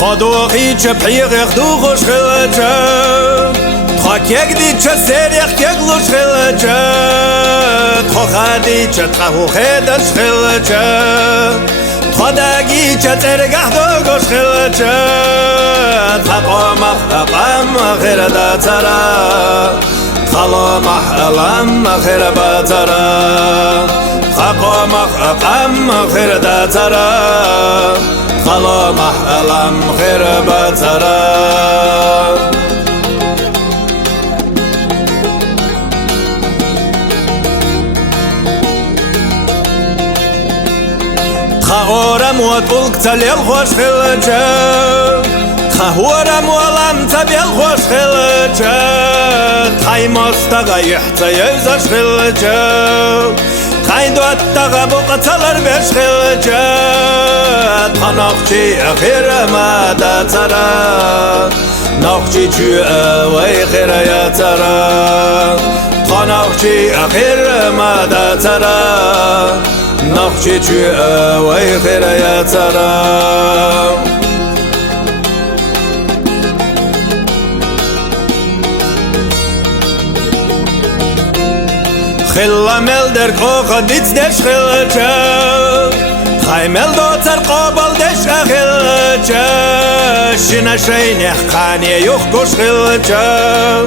خدوخي تشبحيغ يخدو خوش خلجة تخاكيك دي تشسيريخ كيغلوش خلجة تخاخادي تشتخو خيدش خلجة تخداقي تشترقح دو خوش خلجة تخاقومخ أقام خير دا ترى تخلومخ ألام خير باترى تخاقومخ أقام خير دا ترى خلومخ ألام خير باترى خاورم وطولك تليل خوش خلجة خاورم ولم تبيل خوش خلجة خاي مستغا يحتيزش خلجة خاي دوتغا بقتلر بش خلجة خناقشي أخير ما دا ترى ناقشي جو أوي خير يا ترى خناقشي أخير ما دا ترى ناقشي جو أوي خير يا ترى خلا ملدر خوخ ديتس دش خلجة خاي ملدو ترقابل دش أخلجة شنا شين يخاني يخكوش خلجة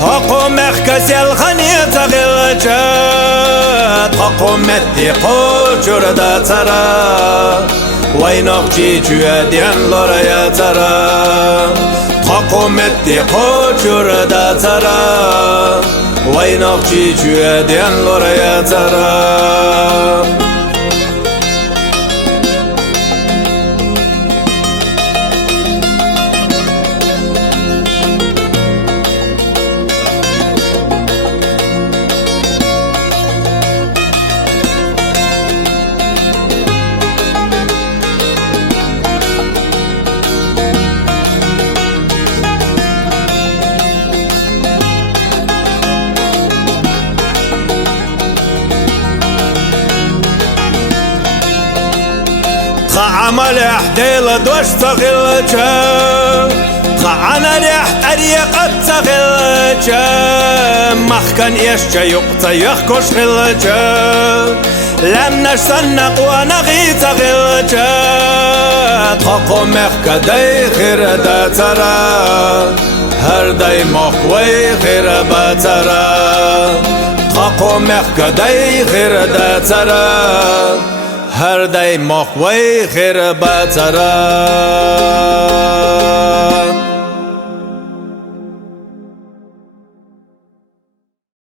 حقو مخكسيل خاني تخلجة حقو مدي قوشور دا ترى وينوخ جيجو ديان لورا يا ترى حقو مدي قوشور دا ترى وينوخ جيجو ديان لورا يا ترى عمل احديل دوش تغلجة خانا ريح طريقة تغلجة مخكن يشجا يقطع يخكوش غلجة لم نشتنق ونغي تغلجة تخاقو مخكا داي خير دا ترى هر داي مخوي خير باترى تخاقو مخكا داي خير دا ترى هر داي مخوي خير باترى